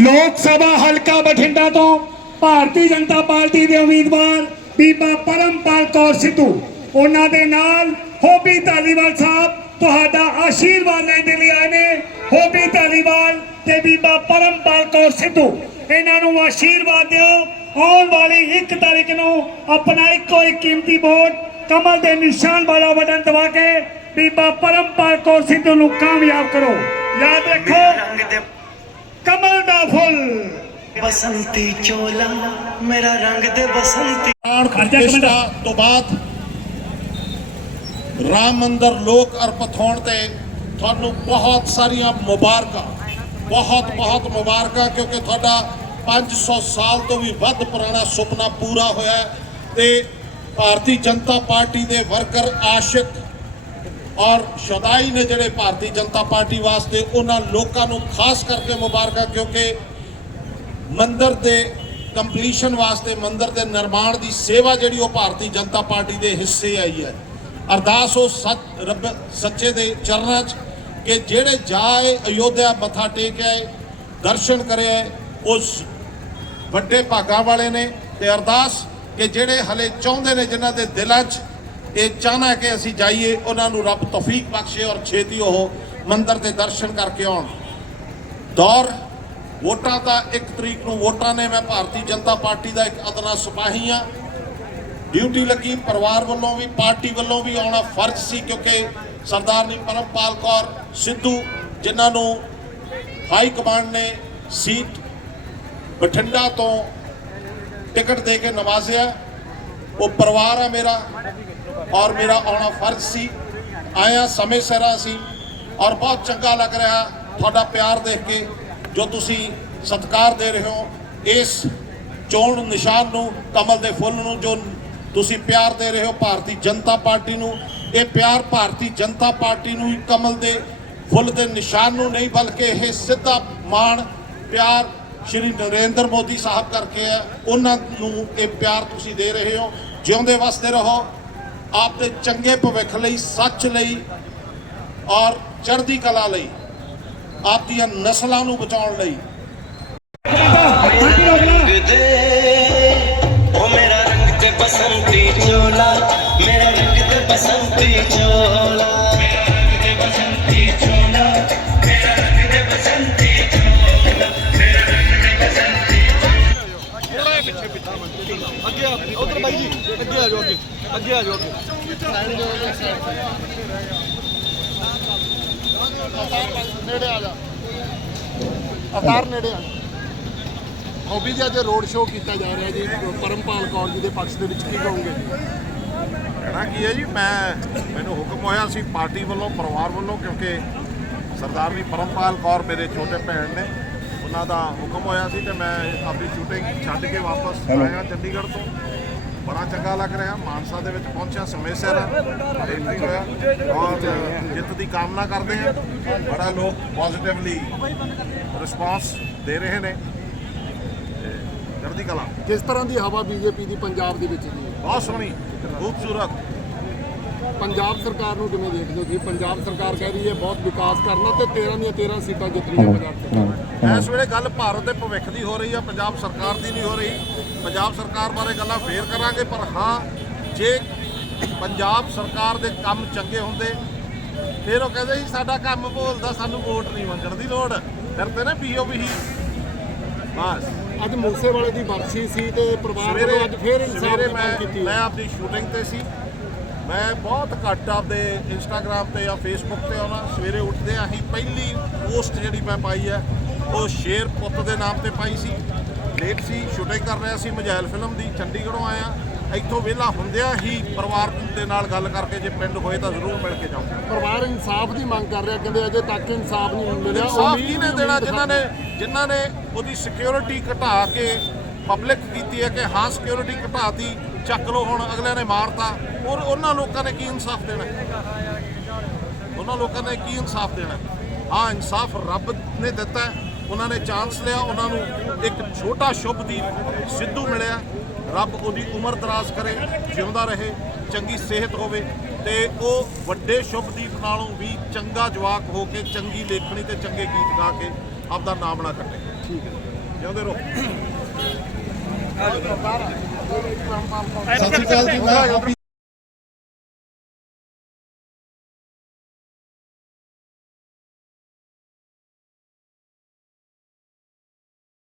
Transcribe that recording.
ਲੋਕ ਸਭਾ ਹਲਕਾ ਬਠਿੰਡਾ ਤੋਂ ਭਾਰਤੀ ਜਨਤਾ ਪਾਰਟੀ ਦੇ ਉਮੀਦਵਾਰ ਬੀਬਾ ਪਰਮਪਾਲ ਕੌਰ ਸਿੱਧੂ। ਉਹਨਾਂ ਦੇ ਨਾਲ ਹੋਬੀ ਧਾਲੀਵਾਲ ਸਾਹਿਬ ਤੁਹਾਡਾ ਆਸ਼ੀਰਵਾਦ ਲੈਣ ਦੇ ਲਈ ਆਏ ਨੇ। ਹੋਬੀ ਧਾਲੀਵਾਲ ਤੇ ਬੀਬਾ ਪਰਮਪਾਲ ਕੌਰ ਸਿੱਧੂ। ਇਹਨਾਂ ਨੂੰ ਆਸ਼ੀਰਵਾਦ ਦਿਓ। ਆਉਣ ਵਾਲੀ 1 ਤਾਰੀਖ ਨੂੰ ਆਪਣਾ ਇੱਕੋ ਇੱਕ ਕੀਮਤੀ ਵੋਟ ਕਮਲ ਦੇ ਨਿਸ਼ਾਨ ਵਾਲਾ ਬਟਨ ਦਬਾ ਕੇ ਬੀਬਾ ਪਰਮਪਾਲ ਕੌਰ ਸਿੱਧੂ ਨੂੰ ਕਾਮਯਾਬ ਕਰੋ। ਯਾਦ ਰੱਖੋ ਕਮਲ ਦਾ ਫੁੱਲ। ਬਸੰਤੀ ਚੋਲਾ ਮੇਰਾ ਰੰਗ ਦੇ ਬਸੰਤੀ। ਖਰਚਾ ਤੋਂ ਬਾਅਦ ਰਾਮ ਮੰਦਰ ਲੋਕ ਅਰਪਿਤ ਹੋਣ ਤੇ ਤੁਹਾਨੂੰ ਬਹੁਤ ਸਾਰੀਆਂ ਮੁਬਾਰਕਾਂ ਬਹੁਤ ਬਹੁਤ ਮੁਬਾਰਕਾਂ ਕਿਉਂਕਿ ਤੁਹਾਡਾ 500 ਸਾਲ ਤੋਂ ਵੀ ਵੱਧ ਪੁਰਾਣਾ ਸੁਪਨਾ ਪੂਰਾ ਹੋਇਆ ਤੇ ਭਾਰਤੀ ਜਨਤਾ ਪਾਰਟੀ ਦੇ ਵਰਕਰ ਆਸ਼ਿਕ ਔਰ ਸ਼ਦਾਈ ਨੇ ਜਿਹੜੇ ਭਾਰਤੀ ਜਨਤਾ ਪਾਰਟੀ ਵਾਸਤੇ ਉਹਨਾਂ ਲੋਕਾਂ ਨੂੰ ਖਾਸ ਕਰਕੇ ਮੁਬਾਰਕਾਂ, ਕਿਉਂਕਿ ਮੰਦਰ ਦੇ ਕੰਪਲੀਸ਼ਨ ਵਾਸਤੇ, ਮੰਦਰ ਦੇ ਨਿਰਮਾਣ ਦੀ ਸੇਵਾ ਜਿਹੜੀ ਉਹ ਭਾਰਤੀ ਜਨਤਾ ਪਾਰਟੀ ਦੇ ਹਿੱਸੇ ਆਈ ਹੈ। ਅਰਦਾਸ ਉਹ ਸੱਚ, ਰੱਬ ਸੱਚੇ ਦੇ ਚਰਨਾਂ 'ਚ ਕਿ ਜਿਹੜੇ ਜਾਏ, ਅਯੋਧਿਆ ਮੱਥਾ ਟੇਕ ਆਏ, ਦਰਸ਼ਨ ਕਰਿਆ ਉਸ ਵੱਡੇ ਭਾਗਾਂ ਵਾਲੇ ਨੇ ਤੇ ਅਰਦਾਸ ਕਿ ਜਿਹੜੇ ਹਲੇ ਚਾਹੁੰਦੇ ਨੇ, ਜਿਨ੍ਹਾਂ ਦੇ ਦਿਲਾਂ 'ਚ ਇਹ ਚਾਹਨਾ ਕਿ ਅਸੀਂ ਜਾਈਏ, ਉਹਨਾਂ ਨੂੰ ਰੱਬ ਤੌਫੀਕ ਬਖਸ਼ੇ ਔਰ ਛੇਤੀ ਉਹ ਮੰਦਰ ਦੇ ਦਰਸ਼ਨ ਕਰਕੇ ਆਉਣ। ਦੌਰ, ਵੋਟਾਂ ਦਾ ਇੱਕ ਤਰੀਕ ਨੂੰ ਵੋਟਾਂ ਨੇ, ਮੈਂ ਭਾਰਤੀ ਜਨਤਾ ਪਾਰਟੀ ਦਾ ਇੱਕ ਅਦਨਾ ਸਿਪਾਹੀ ਹਾਂ। ਡਿਊਟੀ ਲੱਗੀ, ਪਰਿਵਾਰ ਵੱਲੋਂ ਵੀ, ਪਾਰਟੀ ਵੱਲੋਂ ਵੀ ਆਉਣਾ ਫਰਜ਼ ਸੀ ਕਿਉਂਕਿ ਸਰਦਾਰਨੀ ਪਰਮਪਾਲ ਕੌਰ ਸਿੱਧੂ, ਜਿਨ੍ਹਾਂ ਨੂੰ ਹਾਈ ਕਮਾਂਡ ਨੇ ਸੀਟ ਬਠਿੰਡਾ ਤੋਂ ਟਿਕਟ ਦੇ ਕੇ ਨਵਾਜ਼ਿਆ, ਉਹ ਪਰਿਵਾਰ ਆ ਮੇਰਾ। ਔਰ ਮੇਰਾ ਆਉਣਾ ਫਰਜ਼ ਸੀ। ਆਇਆ ਸਮੇਂ ਸਿਰ ਆ ਸੀ ਔਰ ਬਹੁਤ ਚੰਗਾ ਲੱਗ ਰਿਹਾ ਤੁਹਾਡਾ ਪਿਆਰ ਦੇਖ ਕੇ ਜੋ ਤੁਸੀਂ ਸਤਿਕਾਰ ਦੇ ਰਹੇ ਹੋ। ਇਸ ਚੋਣ ਨਿਸ਼ਾਨ ਨੂੰ, ਕਮਲ ਦੇ ਫੁੱਲ ਨੂੰ ਜੋ ਤੁਸੀਂ ਪਿਆਰ ਦੇ ਰਹੇ ਹੋ ਭਾਰਤੀ ਜਨਤਾ ਪਾਰਟੀ ਨੂੰ, ਇਹ ਪਿਆਰ ਭਾਰਤੀ ਜਨਤਾ ਪਾਰਟੀ ਨੂੰ ਕਮਲ ਦੇ ਫੁੱਲ ਦੇ ਨਿਸ਼ਾਨ ਨੂੰ ਨਹੀਂ ਬਲਕਿ ਇਹ ਸਿੱਧਾ ਮਾਣ, ਪਿਆਰ ਸ਼੍ਰੀ ਨਰਿੰਦਰ ਮੋਦੀ ਸਾਹਿਬ ਕਰਕੇ ਹੈ। ਉਹਨਾਂ ਨੂੰ ਇਹ ਪਿਆਰ ਤੁਸੀਂ ਦੇ ਰਹੇ ਹੋ। ਜਿਉਂਦੇ ਵਸਦੇ ਰਹੋ। ਆਪਦੇ ਚੰਗੇ ਭਵਿੱਖ ਲਈ, ਸੱਚ ਲਈ ਔਰ ਚੜ੍ਹਦੀ ਕਲਾ ਲਈ ਆਪ ਦੀਆਂ ਨਸਲਾਂ ਨੂੰ ਬਚਾਉਣ ਲਈ। ਉਹ ਮੇਰਾ ਰੰਗ ਤੇ ਬਸੰਤੀ ਚੋਲਾ, ਮੇਰਾ ਰੰਗ ਤੇ ਬਸੰਤੀ ਚੋਲਾ। ਅੱਗੇ ਆ ਜਾਓ ਅੱਗੇ। ਨੇੜੇ ਆ ਜਾ। ਅਤਾਰ ਨੇੜੇ ਆ ਹੌਬੀ ਜੀ ਅੱਜ ਰੋਡ ਸ਼ੋਅ ਕੀਤਾ ਜਾ ਰਿਹਾ ਜੀ ਪਰਮਪਾਲ ਕੌਰ ਜੀ ਦੇ ਪੱਖ ਦੇ ਵਿੱਚ ਕੀ ਕਹੋਗੇ? ਕਹਿਣਾ ਕੀ ਹੈ ਜੀ ਮੈਂ ਮੈਨੂੰ ਹੁਕਮ ਹੋਇਆ ਸੀ ਪਾਰਟੀ ਵੱਲੋਂ ਪਰਿਵਾਰ ਵੱਲੋਂ ਕਿਉਂਕਿ ਸਰਦਾਰਨੀ ਪਰਮਪਾਲ ਕੌਰ ਮੇਰੇ ਛੋਟੇ ਭੈਣ ਨੇ ਉਹਨਾਂ ਦਾ ਹੁਕਮ ਹੋਇਆ ਸੀ ਤੇ ਮੈਂ ਆਪਣੀ ਸ਼ੂਟਿੰਗ ਛੱਡ ਕੇ ਵਾਪਸ ਆਇਆ ਚੰਡੀਗੜ੍ਹ ਤੋਂ। ਬੜਾ ਚੰਗਾ ਲੱਗ ਰਿਹਾ। ਮਾਨਸਾ ਦੇ ਵਿੱਚ ਪਹੁੰਚਿਆ ਸਮੇਂ ਸਿਰ ਐਂਟਰੀ ਹੋਇਆ। ਔਰ ਜਿੱਤ ਦੀ ਕਾਮਨਾ ਕਰਦੇ ਹਾਂ। ਬੜਾ ਲੋਕ ਪੋਜ਼ਿਟਿਵਲੀ ਰਿਸਪਾਂਸ ਦੇ ਰਹੇ ਨੇ। ਚੜ੍ਹਦੀ ਕਲਾ। ਕਿਸ ਤਰ੍ਹਾਂ ਦੀ ਹਵਾ ਬੀਜੇਪੀ ਦੀ ਪੰਜਾਬ ਦੇ ਵਿੱਚ ਜੀ ਬਹੁਤ ਸੋਹਣੀ ਖੂਬਸੂਰਤ। ਪੰਜਾਬ ਸਰਕਾਰ ਨੂੰ ਕਿਵੇਂ ਦੇਖਦੇ ਹੋ ਜੀ? ਪੰਜਾਬ ਸਰਕਾਰ ਕਹਿ ਰਹੀ ਹੈ ਬਹੁਤ ਵਿਕਾਸ ਕਰਨਾ ਤੇ 13 ਦੀਆਂ 13 ਸੀਟਾਂ ਜਿੱਤਣੀਆਂ ਪੰਜਾਬ ਸਰਕਾਰ ਇਸ ਵੇਲੇ ਗੱਲ ਭਾਰਤ ਦੇ ਭਵਿੱਖ ਦੀ ਹੋ ਰਹੀ ਆ ਪੰਜਾਬ ਸਰਕਾਰ ਦੀ ਨਹੀਂ ਹੋ ਰਹੀ। ਪੰਜਾਬ ਸਰਕਾਰ ਬਾਰੇ ਗੱਲਾਂ ਫੇਰ ਕਰਾਂਗੇ ਪਰ ਹਾਂ ਜੇ ਪੰਜਾਬ ਸਰਕਾਰ ਦੇ ਕੰਮ ਚੰਗੇ ਹੁੰਦੇ ਫਿਰ ਉਹ ਕਹਿੰਦੇ ਸੀ ਸਾਡਾ ਕੰਮ ਬੋਲਦਾ ਸਾਨੂੰ ਵੋਟ ਨਹੀਂ ਮੰਗਣ ਦੀ ਲੋੜ। ਫਿਰ ਤੇ ਨਾ ਪੀਓ ਵੀ ਬਸ। ਅੱਜ ਮੂਸੇ ਵਾਲੇ ਦੀ ਬਰਸੀ ਸੀ ਤੇ ਪਰਿਵਾਰ ਵੱਲੋਂ ਅੱਜ ਫੇਰ ਇਨਸਾਫ ਕੀਤੀ ਹੈ। ਮੈਂ ਆਪਣੀ ਸ਼ੂਟਿੰਗ ਤੇ ਸੀ। ਮੈਂ ਬਹੁਤ ਘੱਟ ਆਪਦੇ ਇੰਸਟਾਗ੍ਰam ਤੇ ਜਾਂ ਫੇਸਬੁੱਕ ਤੇ ਆਉਣਾ ਸਵੇਰੇ ਉੱਠਦੇ ਆ ਹੀ ਪਹਿਲੀ ਪੋਸਟ ਜਿਹੜੀ ਮੈਂ ਪਾਈ ਹੈ ਉਹ ਸ਼ੇਰ ਪੁੱਤ ਦੇ ਨਾਮ ਤੇ ਪਾਈ ਸੀ। ਲੇਟ ਸੀ ਸ਼ੂਟਿੰਗ ਕਰ ਰਿਹਾ ਸੀ ਮਜੈਲ ਫਿਲਮ ਦੀ ਚੰਡੀਗੜ੍ਹੋਂ ਆਇਆ। ਇੱਥੋਂ ਵਿਹਲਾ ਹੁੰਦਿਆਂ ਹੀ ਪਰਿਵਾਰ ਦੇ ਨਾਲ ਗੱਲ ਕਰਕੇ ਜੇ ਪਿੰਡ ਹੋਏ ਤਾਂ ਜ਼ਰੂਰ ਮਿਲ ਕੇ ਜਾਊਂਗਾ। ਪਰਿਵਾਰ ਇਨਸਾਫ ਦੀ ਮੰਗ ਕਰ ਰਿਹਾ ਕਹਿੰਦੇ ਅਜੇ ਤੱਕ ਇਨਸਾਫ ਨਹੀਂ ਮਿਲਿਆ। ਉਮੀਦ ਕੀ ਨੇ ਉਮੀਦ ਦੇਣਾ ਜਿਨ੍ਹਾਂ ਨੇ ਜਿਨ੍ਹਾਂ ਨੇ ਉਹਦੀ ਸਿਕਿਉਰਿਟੀ ਘਟਾ ਕੇ ਪਬਲਿਕ ਕੀਤੀ ਹੈ ਕਿ ਹਾਂ ਸਿਕਿਉਰਿਟੀ ਘਟਾਤੀ। ਚੱਕ ਲਓ ਹੁਣ ਅਗਲੇ ਨੇ ਮਾਰਤਾ। ਔਰ ਉਹਨਾਂ ਲੋਕਾਂ ਨੇ ਕੀ ਇਨਸਾਫ ਦੇਣਾ? ਉਹਨਾਂ ਲੋਕਾਂ ਨੇ ਕੀ ਇਨਸਾਫ ਦੇਣਾ? ਹਾਂ ਇਨਸਾਫ ਰੱਬ ਨੇ ਦਿੱਤਾ ਹੈ। ਉਹਨਾਂ ਨੇ ਚਾਂਸ ਲਿਆ ਉਹਨਾਂ ਨੂੰ ਇੱਕ ਛੋਟਾ ਸ਼ੁਭਦੀਪ ਸਿੱਧੂ ਮਿਲਿਆ। ਰੱਬ ਉਹਦੀ ਉਮਰ ਦਰਾਜ਼ ਕਰੇ ਜਿਉਂਦਾ ਰਹੇ ਚੰਗੀ ਸਿਹਤ ਹੋਵੇ ਤੇ ਉਹ ਵੱਡੇ ਸ਼ੁਭਦੀਪ ਨਾਲੋਂ ਵੀ ਚੰਗਾ ਜਵਾਕ ਹੋ ਕੇ ਚੰਗੀ ਲੇਖਣੀ ਤੇ ਚੰਗੇ ਗੀਤ ਗਾ ਕੇ ਆਪਦਾ ਨਾਮ ਨਾ ਕੱਟੇ। ਜਿਉਂਦੇ ਰਹੋ। ਸਤਿ ਸ਼੍ਰੀ ਅਕਾਲ ਜੀ ਮੈਂ